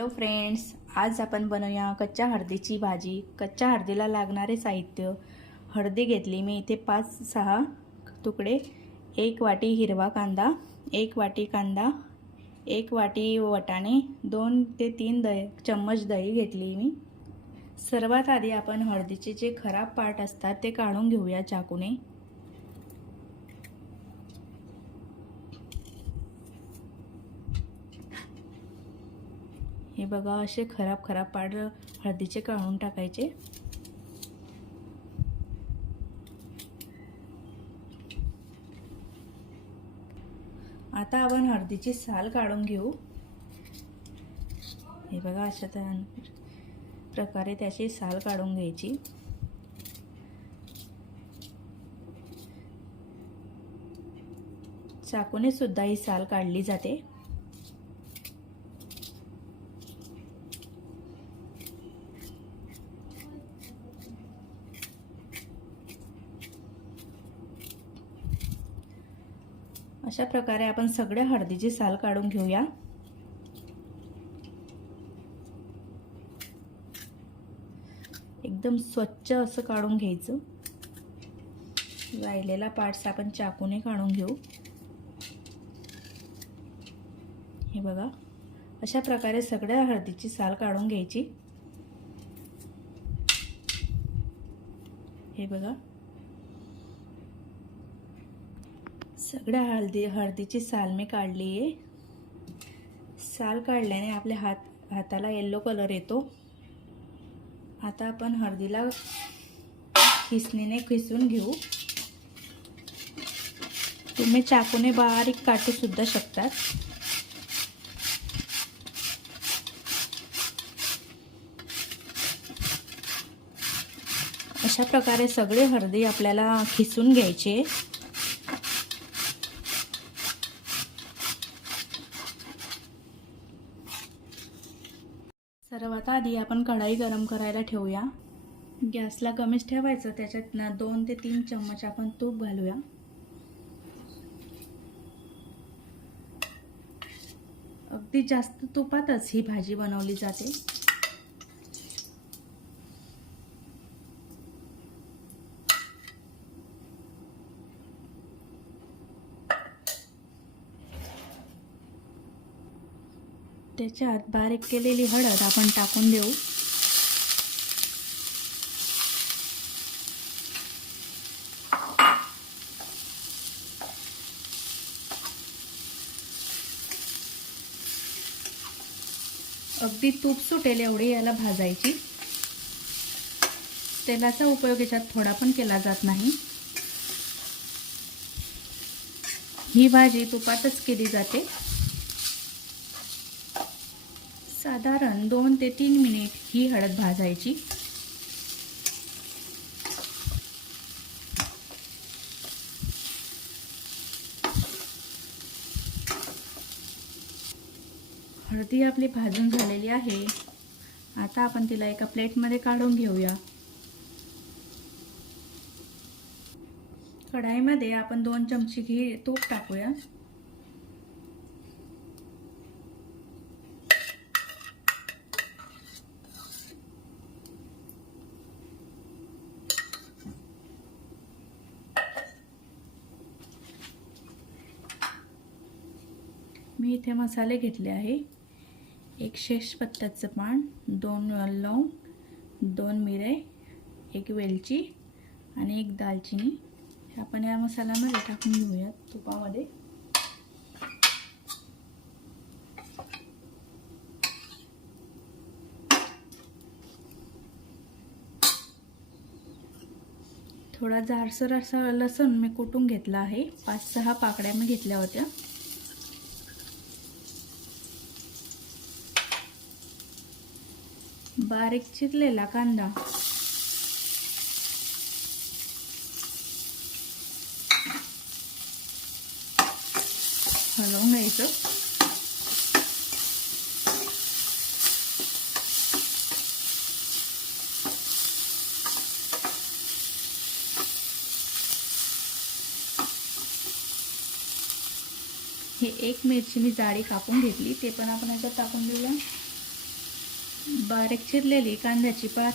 Hello friends, आज आपण बनवूया कच्च्या हळदीची भाजी। कच्च्या हळदीला लागणारे साहित्य: हळदी घेतली मी इथे 5-6 तुकडे, 1 वाटी हिरवा कांदा, 1 वाटी कांदा, 1 वाटी वाटाणे, 2 ते 3 चम्मच दही घेतली मी। सर्वात आधी आपण हळदीचे जे खराब पार्ट असतात ते काढून घेऊया चाकूने। हे बघा, असे खराब पार्ट हळदीचे काढून टाकायचे। आता आपण हळदीची साल काढून घेऊ। हे बघा, अशा प्रकारे त्याची साल काढून घ्यायची। चाकूने सुद्धा ही साल काढली जाते। अशा प्रकारे आपण सगळ्या हळदीची साल काढून घेऊया। एकदम स्वच्छ असं काढून घ्यायचं। राहिलेला पार्ट्स आपण चाकूने काढून घेऊ। हे बघा, अशा प्रकारे सगळ्या हळदीची साल काढून घ्यायची। हे बघा, सगळ्या हळदीची साल मी काढली आहे। साल काढल्याने आपल्या हाताला येलो कलर येतो। आता आपण हळदीला खिसणीने खिसून घेऊ। तुम्ही चाकूने बारीक काटू सुद्धा शकतात। अशा प्रकारे सगळे हळदी आपल्याला खिसून घ्यायचे। सर्वात आधी आपण कढाई गरम करायला ठेवूया। गॅसला कमीच ठेवायचं। त्याच्यात 2 ते 3 चम्मच आपण तूप घालूया। अगदी जास्त तुपातच ही भाजी बनवली जाते। त्याच्यात बारीक केलेली हळद आपण टाकून देऊ। अगदी तूप सुटेल एवढी याला भाजायची। तेलाचा उपयोग याच्यात थोडा पण केला जात नाही। ही भाजी तुपातच केली जाते। साधारण 2 ते 3 मिनिट ही हळद भाजायची। हळदी आपली भाजून झालेली आहे। आता आपण तिला एका प्लेटमध्ये काढून घेऊया। कढाईमध्ये आपण 2 चमचे तूप टाकूया। मी इथे मसाले घेतले आहे: 1 शेषपत्त्याचं पान, 2 लवंग, 2 मिरे, 1 वेलची आणि 1 दालचिनी। हे आपण या मसाल्यामध्ये टाकून घेऊया तुपामध्ये। थोडा जाडसर असा लसूण मी कुटून घेतला आहे। 5-6 पाकळ्या मी घेतल्या होत्या। बारीक चिरलेला कांदा, हलवून घ्यायचं। हे 1 मिरची मी जाडी कापून घेतली, ते पण आपण याच्यात टाकून देऊया। बारीक चिरलेली कांद्याची पात,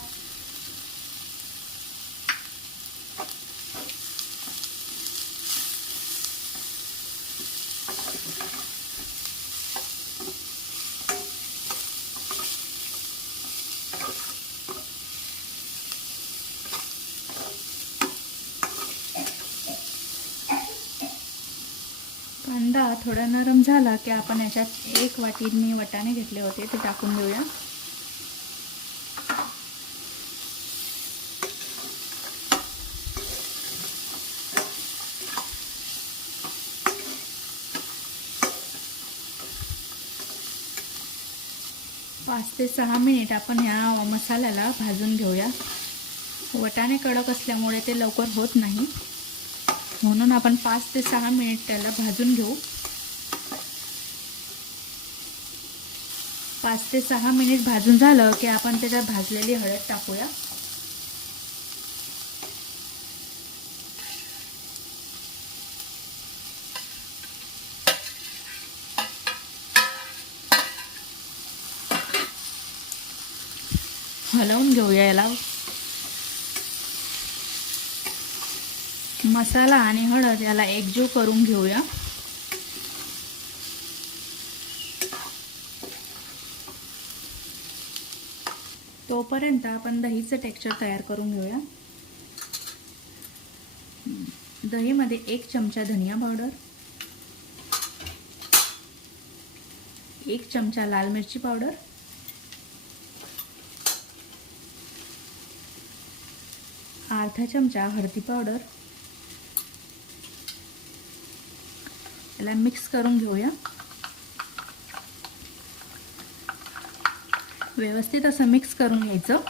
कांदा थोडा नरम झाला की आपण याच्यात 1 वाटी मी वाटाणे घेतले होते ते टाकून देऊया. पाच ते 6 मिनिट आपण ह्या मसाल्याला भाजून घेऊया. वाटाणे कडक असल्यामुळे ते लवकर होत नाही, म्हणून आपण 5 ते 6 मिनिट त्याला भाजून घेऊ. 5 ते 6 मिनिट भाजून झालं की आपण त्याच्यात भाजलेली हळद टाकूया. हलवून घेऊया याला. मसाला आणि हळद याला एकजीव करून घेऊया. तोपर्यंत आपण दहीचं टेक्स्चर तयार करून घेऊया. दहीमध्ये 1 चमचा धनिया पावडर, 1 चमचा लाल मिरची पावडर, अर्धा चमचा हळदी पावडर, याला मिक्स करून घेऊया. व्यवस्थित असं मिक्स करून घ्यायचं.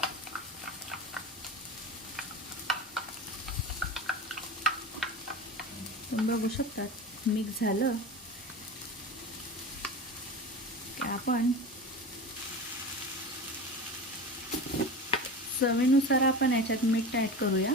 तुम्ही बघू शकता मिक्स झालं की आपण चवीनुसार आपण याच्यात मीठ ॲड करूया.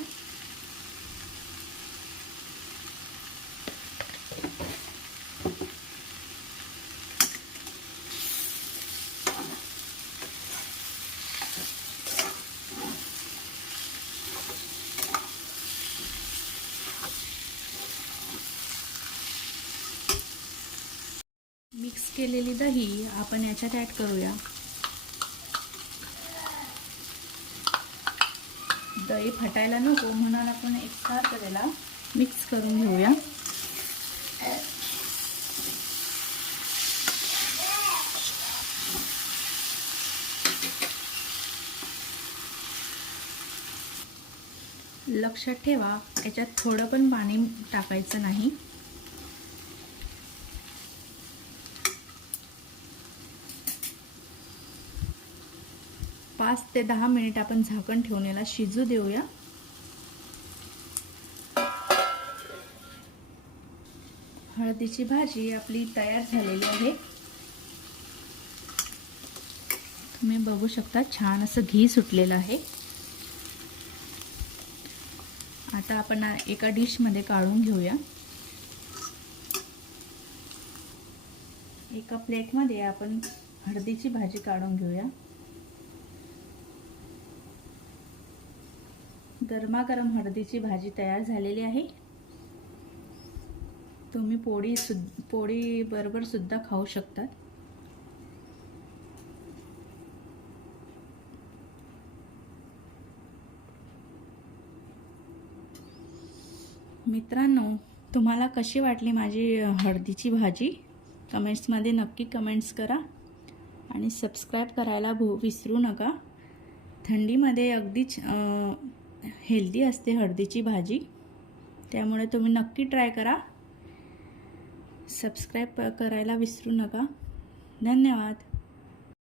मिक्स केलेली दही आपण याच्यात ॲड करूया. दही फटायला नको म्हणून आपण एकसारखं त्याला मिक्स करून घेऊया. लक्षात ठेवा याच्यात थोडं पण पाणी टाकायचं नाही. पाच ते 10 मिनिट आपण झाकण ठेवून याला शिजू देऊया. हळदीची भाजी आपली तयार झालेली आहे. तुम्ही बघू शकता छान असं घी सुटलेलं आहे. आता आपण एका डिशमध्ये काढून घेऊया. एका प्लेटमध्ये आपण हळदीची भाजी काढून घेऊया. गरमागरम हळदीची भाजी तयार झालेली आहे. तुम्ही पोळी बरोबर सुद्धा खाऊ शकता. मित्रांनो, तुम्हाला कशी वाटली माझी हळदीची भाजी कमेंट्समध्ये नक्की कमेंट्स करा आणि सबस्क्राईब करायला विसरू नका. थंडीमध्ये अगदीच हेल्दी असते हळदीची भाजी, त्यामुळे तुम्ही नक्की ट्राय करा. सबस्क्राईब करायला विसरू नका. धन्यवाद.